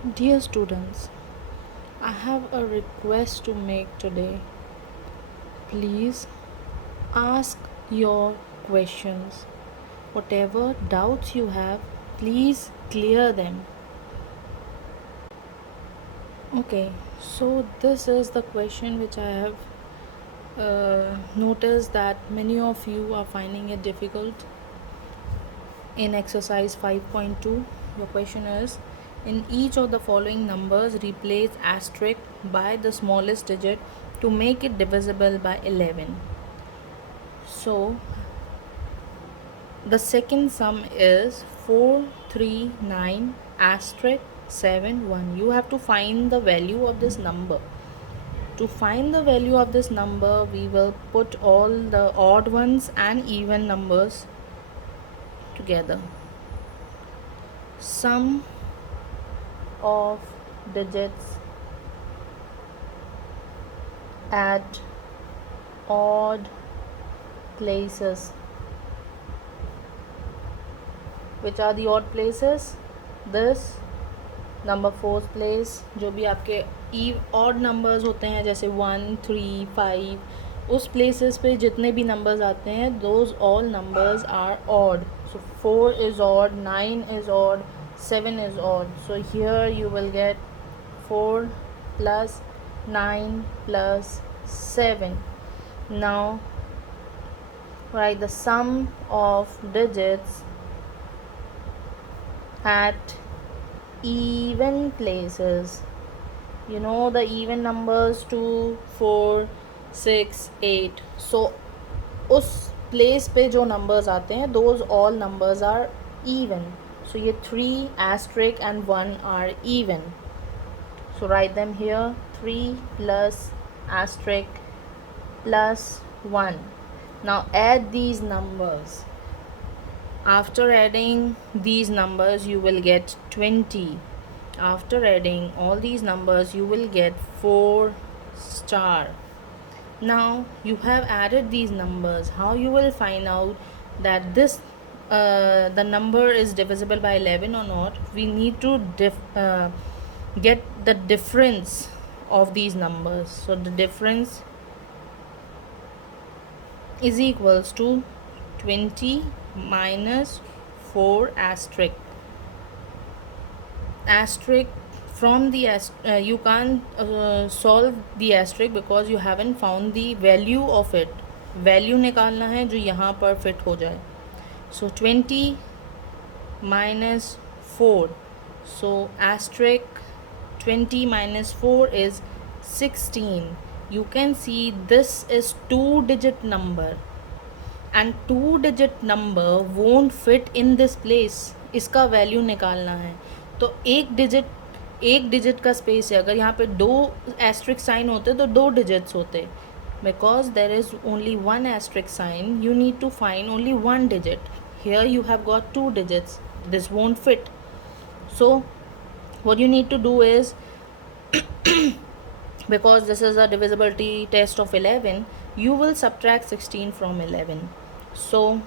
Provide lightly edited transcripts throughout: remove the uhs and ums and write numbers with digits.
Dear students, I have a request to make today. Please ask your questions. Whatever doubts you have, please clear them. Okay, so this is the question which I have noticed that many of you are finding it difficult. In exercise 5.2, your question is, in each of the following numbers replace asterisk by the smallest digit to make it divisible by 11. So the second sum is 439 asterisk 71. You have to find the value of this number. To find the value of this number, we will put all the odd ones and even numbers together. Sum of digits at odd places. Which are the odd places? This number 4th place, जो भी आपके odd numbers होते हैं जैसे 1, 3, 5, उस places पे जितने भी नंबर्स आते हैं those all numbers are odd. So 4 is odd, 9 is odd, 7 is odd. So here you will get 4 plus 9 plus 7. Now write the sum of digits at even places. You know the even numbers 2, 4, 6, 8. So उस place पे जो numbers आते हैं those all numbers are even. So ये 3 asterisk and 1 are even. So write them here. 3 plus asterisk plus 1. Now add these numbers. After adding these numbers you will get 20. After adding all these numbers you will get 4 star. Now you have added these numbers. How you will find out that this the number is divisible by 11 or not? We need to get the difference of these numbers. So the difference is equals to 20 minus 4 asterisk. Asterisk from the you can't solve the asterisk because you haven't found the value of it. Value निकालना है जो यहाँ पर fit हो जाए. So 20 minus 4. So asterisk 20 minus 4 is 16. You can see this is 2-digit number and 2-digit number won't fit in this place. इसका value निकालना है तो एक डिजिट का स्पेस है. अगर यहाँ पे 2 एस्ट्रिक साइन होते तो 2 डिजिट्स होते. Because there is only 1 asterisk sign you need to find only 1 digit. Here you have got 2 digits. This won't fit. So what you need to do is because this is a divisibility test of 11, you will subtract 16 from 11. So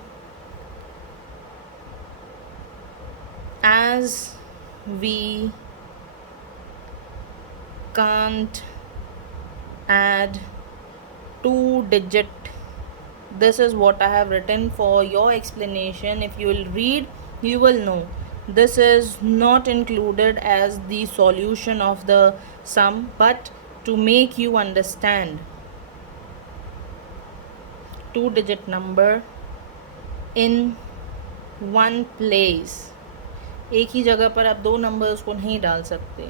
as we can't add 2-digit, this is what I have written for your explanation. If you will read you will know this is not included as the solution of the sum, but to make you understand 2-digit number in one place. एक ही जगह पर आप 2 numbers को नहीं डाल सकते.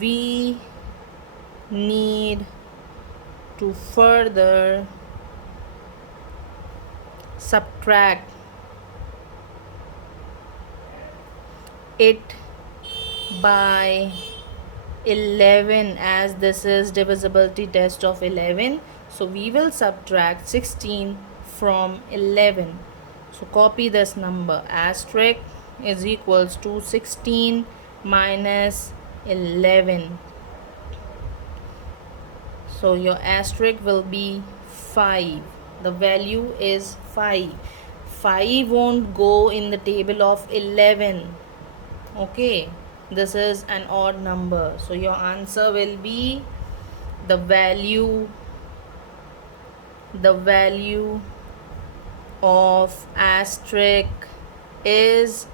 We need to further subtract it by 11 as this is divisibility test of 11. So we will subtract 16 from 11. So copy this number. Asterisk is equals to 16 minus 11. So your asterisk will be 5. The value is 5. 5 won't go in the table of 11. Okay, this is an odd number, so your answer will be the value of asterisk is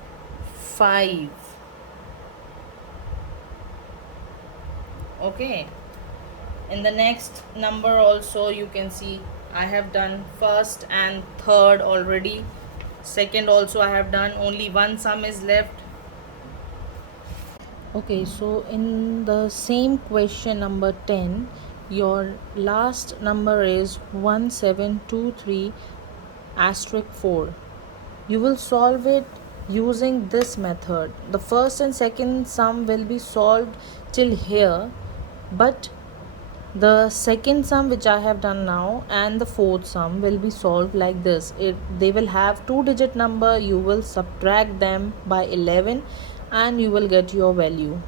5. Okay, in the next number also you can see I have done first and third already, second also I have done, only one sum is left. Okay, so in the same question number 10, your last number is 1723 asterisk 4. You will solve it using this method. The first and second sum will be solved till here, but the second sum which I have done now and the fourth sum will be solved like this. They will have 2-digit number, you will subtract them by 11 and you will get your value.